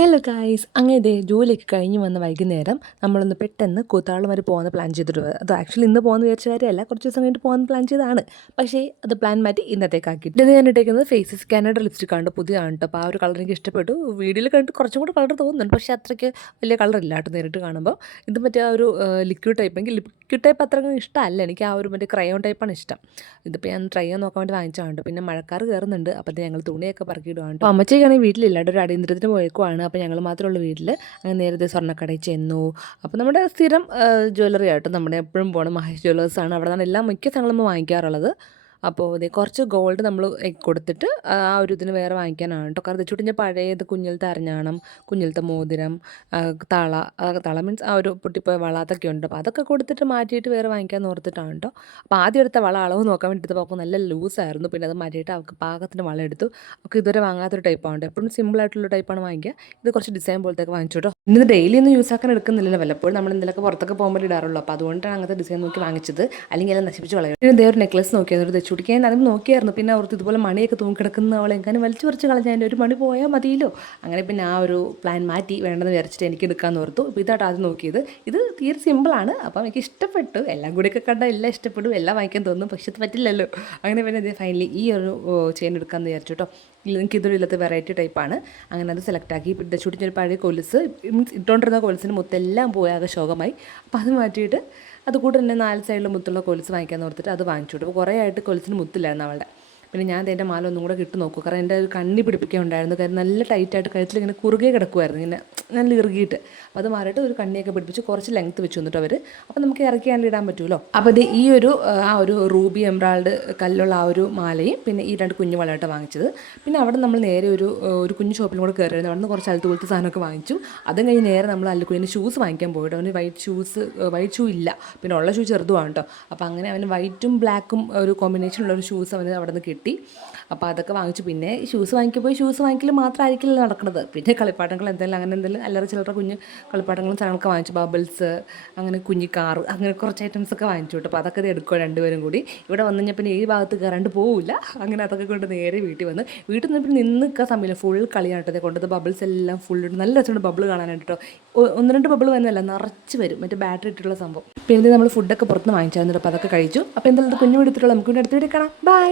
Hello guys, അങ്ങനെ ഇതേ ജോലിയൊക്കെ കഴിഞ്ഞ് വന്ന വൈകുന്നേരം നമ്മളൊന്ന് പെട്ടെന്ന് കൂത്താളം വരെ പോകുന്ന പ്ലാൻ ചെയ്തിട്ട് അത് ആക്ച്വലി ഇന്ന് പോകുന്ന വിചാരിച്ച കാര്യമല്ല, കുറച്ച് ദിവസം കഴിഞ്ഞിട്ട് പോകുന്ന പ്ലാൻ ചെയ്തതാണ്. പക്ഷേ അത് പ്ലാൻ മാറ്റി ഇന്നത്തേക്കാക്കിയിട്ട് ഇത് ഞാൻ ഇട്ടേക്കുന്നത് ഫേസസ് കാനഡ ലിപ്സ്റ്റിക് ആണ്, പുതിയതാണ് കേട്ടോ. അപ്പോൾ ആ ഒരു കളർ എനിക്ക് ഇഷ്ടപ്പെട്ടു. വീഡിയോയിൽ കണ്ടിട്ട് കുറച്ചും കൂടെ കളർ തോന്നുന്നുണ്ട്, പക്ഷേ അത്രയ്ക്ക് വലിയ കളറില്ല കേട്ടോ നേരിട്ട് കാണുമ്പോൾ. ഇത് മറ്റേ ആ ഒരു ലിക്വിഡ് ടൈപ്പ്, എങ്കിൽ ലിക്വിഡ് ടൈപ്പ് അത്ര ഇഷ്ടമല്ല എനിക്ക്. ആ ഒരു മറ്റേ ക്രയോൺ ടൈപ്പാണ് ഇഷ്ടം. ഇതിപ്പോൾ ഞാൻ ട്രൈ ചെയ്യാൻ നോക്കാൻ വേണ്ടി വാങ്ങിച്ചാണ്. പിന്നെ മഴക്കാർ കയറുന്നുണ്ട്, അപ്പോൾ ഞങ്ങൾ തുണിയൊക്കെ പറക്കിയിടുവാണ്. അപ്പോൾ അമ്മച്ചേക്കാണെങ്കിൽ വീട്ടിലില്ല, ഒരു അടിയന്തരത്തിന് പോയേക്കുവാണ്. അപ്പോൾ ഞങ്ങൾ മാത്രമുള്ള വീട്ടിൽ അങ്ങനെ നേരത്തെ സ്വർണ്ണക്കടയിൽ ചെന്നു. അപ്പോൾ നമ്മുടെ സ്ഥിരം ജ്വല്ലറി ആയിട്ട് നമ്മുടെ എപ്പോഴും പോകണം മഹേഷ് ജ്വല്ലേഴ്സാണ്. അവിടെ നിന്നാണ് എല്ലാ മിക്ക സാധനങ്ങളും വാങ്ങിക്കാറുള്ളത്. അപ്പോൾ ഇത് കുറച്ച് ഗോൾഡ് നമ്മൾ കൊടുത്തിട്ട് ആ ഒരു ഇതിന് വേറെ വാങ്ങിക്കാനാണ് കേട്ടോ. കാരണം തെച്ചുട്ടിൻ്റെ പഴയത് കുഞ്ഞിലത്തെ അരഞ്ഞാണം, കുഞ്ഞിലത്തെ മോതിരം, തള, തള മീൻസ് ആ ഒരു പൊട്ടിപ്പോയ വള അതൊക്കെ ഉണ്ട്. അപ്പോൾ അതൊക്കെ കൊടുത്തിട്ട് മാറ്റിയിട്ട് വേറെ വാങ്ങിക്കാൻ ഓർത്തിട്ടാണ് കേട്ടോ. അപ്പോൾ ആദ്യം എടുത്ത വള അളവ് നോക്കാൻ വേണ്ടി എടുത്തപ്പോൾ നല്ല ലൂസായിരുന്നു. പിന്നെ അത് മാറ്റിയിട്ട് അവൾക്ക് പാകത്തിന് വള എടുത്തു. അവൾക്ക് ഇതുവരെ വാങ്ങാത്തൊരു ടൈപ്പാണ്. എപ്പോഴും സിമ്പിളായിട്ടുള്ള ടൈപ്പാണ് വാങ്ങിക്കുക. ഇത് കുറച്ച് ഡിസൈൻ പോലത്തേക്ക് വാങ്ങിച്ചു കേട്ടോ. ഇന്നത് ഡെയിലി ഒന്നും യൂസ് ആക്കാൻ എടുക്കുന്നില്ലല്ലോ, വല്ലപ്പോഴും നമ്മൾ എന്തെങ്കിലുമൊക്കെ പുറത്തൊക്കെ പോകുമ്പോൾ ഇടാറുള്ളൂ. അപ്പോൾ അതുകൊണ്ടാണ് അങ്ങനത്തെ ഡിസൈൻ നോക്കി വാങ്ങിച്ചത്, അല്ലെങ്കിൽ എല്ലാം നശിപ്പിച്ച് കളയും. പിന്നെ ഇതേ ഒരു നെക്ലസ് നോക്കിയത് തെച്ചുടിക്കാൻ അതും നോക്കിയായിരുന്നു. പിന്നെ അവർക്ക് ഇതുപോലെ മണിയൊക്കെ തൂങ്ങിക്കിടക്കുന്ന അവളെ എങ്ങനെ വലിച്ചു പറിച്ച് കളഞ്ഞാൽ ഒരു മണി പോയാൽ മതിയല്ലോ. അങ്ങനെ പിന്നെ ആ ഒരു പ്ലാൻ മാറ്റി വേണ്ടെന്ന് വിചാരിച്ചിട്ട് എനിക്ക് എടുക്കാമെന്ന് ഓർത്തു. അപ്പോൾ ഇതായിട്ട് ആദ്യം നോക്കിയത്. ഇത് തീരെ സിമ്പിളാണ്, അപ്പം എനിക്ക് ഇഷ്ടപ്പെട്ടു. എല്ലാം കൂടിയൊക്കെ കണ്ടാൽ എല്ലാം ഇഷ്ടപ്പെടും, എല്ലാം വാങ്ങിക്കാൻ തോന്നും. പക്ഷെ അത് പറ്റില്ലല്ലോ. അങ്ങനെ പിന്നെ ഇത് ഫൈനലി ഈ ഒരു ചെയിൻ എടുക്കാമെന്ന് വിചാരിച്ചു കേട്ടോ. എനിക്ക് ഇതൊരു ഇല്ലാത്ത വെറൈറ്റി ടൈപ്പാണ്. അങ്ങനെ അത് സെലക്ട് ആക്കി. പിന്നെ ചുട്ടിൻ്റെ പഴയ കൊലുസ് മീൻസ് ഇട്ടുകൊണ്ടിരുന്ന കൊലുസിന് മുത്തെല്ലാം പോയി, ആകെ ശോകമായി. അപ്പോൾ അത് മാറ്റിയിട്ട് അതുകൂടെ തന്നെ 4 സൈഡിൽ മുത്തുള്ള കൊലുസ് വാങ്ങിക്കാൻ ഓർത്തിട്ട് അത് വാങ്ങിച്ചു. അപ്പോൾ കുറേ ആയിട്ട് കൊലുസിന് മുത്തില്ലായിരുന്നു അവളുടെ. പിന്നെ ഞാൻ എൻ്റെ മാല ഒന്നും കൂടെ കിട്ടു നോക്കും, കാരണം എൻ്റെ ഒരു കണ്ണി പിടിപ്പിക്കാൻ ഉണ്ടായിരുന്നു. കാരണം നല്ല ടൈറ്റായിട്ട് കഴുത്തിൽ ഇങ്ങനെ കുറുകെ കിടക്കുമായിരുന്നു, ഇങ്ങനെ നല്ല ഇറുകിയിട്ട്. അപ്പോൾ അത് മാറിയിട്ട് ഒരു കണ്ണിയൊക്കെ പിടിപ്പിച്ച് കുറച്ച് ലെങ്ത്ത് വെച്ച് വന്നിട്ട് അവർ. അപ്പോൾ നമുക്ക് ഇറക്കിയാണ്ട് ഇടാൻ പറ്റുമല്ലോ. അപ്പോൾ ഇത് ഈ ഒരു ആ ഒരു റൂബി എംബ്രാൾഡ് കല്ലുള്ള ആ ഒരു മാലയും പിന്നെ ഈ 2 കുഞ്ഞു വളമായിട്ട് വാങ്ങിച്ചത്. പിന്നെ അവിടെ നമ്മൾ നേരെ ഒരു കുഞ്ഞു ഷോപ്പിലും കൂടെ കയറിയിരുന്നു. അവിടെ നിന്ന് കുറച്ച് അലത്ത് പോലത്തെ സാധനമൊക്കെ വാങ്ങിച്ചു. അതും കഴിഞ്ഞ് നേരെ നമ്മൾ അല്ലുക്കുഞ്ഞിൻ്റെ ഷൂസ് വാങ്ങിക്കാൻ പോയിട്ട്, അവന് വൈറ്റ് ഷൂ ഇല്ല, പിന്നെ ഉള്ള ഷൂ ചെറുതുമാണ് കേട്ടോ. അപ്പോൾ അങ്ങനെ അവന് വൈറ്റും ബ്ലാക്കും ഒരു കോമ്പിനേഷനുള്ള ഒരു ഷൂസ് അവന് അവിടെ നിന്ന് കിട്ടി. അപ്പോൾ അതൊക്കെ വാങ്ങിച്ചു. പിന്നെ ഷൂസ് വാങ്ങിക്കൽ മാത്രമായിരിക്കില്ല നടക്കുന്നത്. പിന്നെ കളിപ്പാട്ടങ്ങൾ എന്തെങ്കിലും അല്ലറ ചില്ലറ കുഞ്ഞ് കളിപ്പാട്ടങ്ങളും സാധനങ്ങളൊക്കെ വാങ്ങിച്ചു. ബബിൾസ്, അങ്ങനെ കുഞ്ഞി കാറ്, അങ്ങനെ കുറച്ച് ഐറ്റംസൊക്കെ വാങ്ങിച്ചു കേട്ടോ. അപ്പോൾ അതൊക്കെ എടുക്കുക രണ്ടുപേരും കൂടി. ഇവിടെ വന്നു കഴിഞ്ഞാൽ പിന്നെ ഈ ഭാഗത്ത് കയറാണ്ട് പോവില്ല. അങ്ങനെ അതൊക്കെ കൊണ്ട് നേരെ വീട്ടിൽ വന്ന് നിന്ന് നിൽക്കാൻ സമയമില്ല, ഫുൾ കളിയാണ് കേട്ടോ. കൊണ്ടത് ബബിൾസ് എല്ലാം ഫുൾ നല്ല രസമുണ്ട് ബബിൾ കാണാനായിട്ട് കേട്ടോ. 1-2 ബബിൾ വരുന്നല്ല, നിറച്ച് വരും, മറ്റേ ബാറ്ററി ഇട്ടിട്ടുള്ള സംഭവം. പിന്നെ നമ്മൾ ഫുഡൊക്കെ പുറത്തുനിന്ന് വാങ്ങിച്ചായിരുന്നു. അപ്പോൾ അതൊക്കെ കഴിച്ചു. അപ്പോൾ എന്തായാലും കുഞ്ഞു എടുത്തിട്ടുള്ള നമുക്ക് ഇവിടെ അടുത്ത് കാണാം. ബൈ.